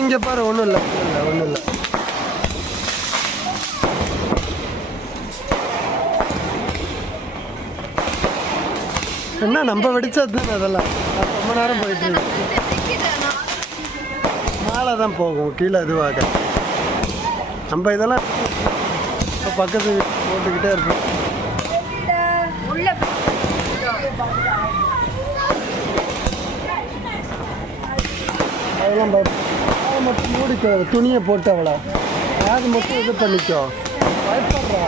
இங்கே பாரு ஒன்றும் இல்லை ஒன்றும் இல்லை. என்ன நம்ம வெடிச்சது தானே அதெல்லாம். ரொம்ப நேரம் போயிட்டு மேலே தான் போகும், கீழே இதுவாக. நம்ம இதெல்லாம் பக்கத்து போட்டுக்கிட்டே இருப்போம். அதெல்லாம் மட்டும் மூடிக்கோ, துணியை போட்டு அவ்வளோ அது மட்டும் இது பண்ணிக்கோ. பயப்படுறா